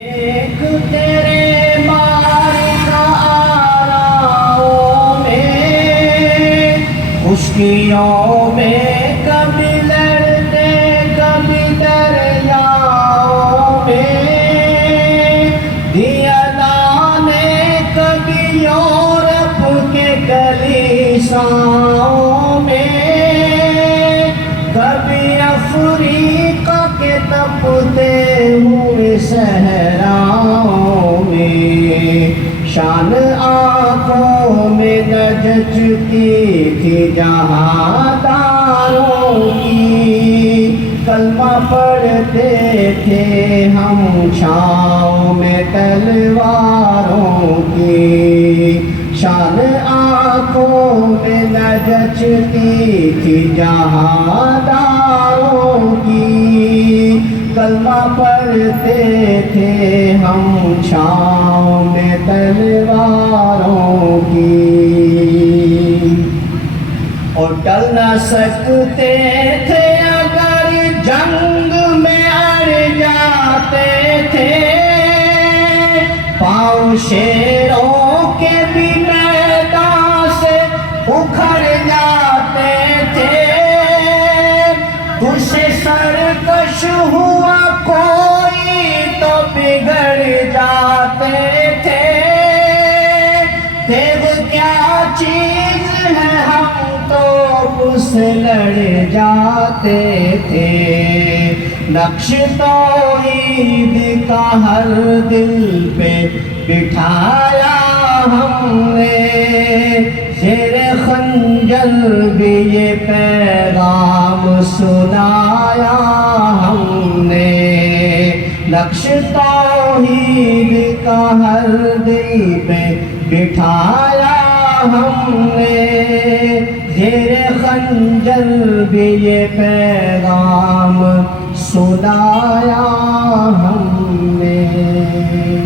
ایک تیرے مالک آراؤں میں خشکیوں میں کبھی لڑتے کبھی دریاؤں میں دیا دانے کبھی یورپ کے کلیساؤں میں کبھی افریقہ کے تپتے ہوئے صحراؤں میں شان آنکھوں میں نج چکی تھی جہانداروں کی کلمہ پڑھتے تھے ہم چھاؤں میں تلواروں کی شان آنکھوں میں نج چکی تھی جہانداروں کی کلمہ پڑھتے تھے ہم چھاؤں میں تلواروں کی اور ٹل نہ سکتے تھے اگر جنگ میں اڑ جاتے تھے پاؤں شیروں کے بھی میدان سے اکھڑ جاتے تھے تجھ سے سرکش ہوا کوئی تو بگڑ جاتے تھے وہ کیا چیز ہے ہم تو اس سے لڑ جاتے تھے نقش توحید کا ہر دل پہ بٹھایا ہم نے زیر خنجر بھی یہ پیغام سنایا ہم نے نقش توحید کا ہر دل پہ بٹھایا ہم نے زیر خنجر بھی یہ پیغام سنایا ہم نے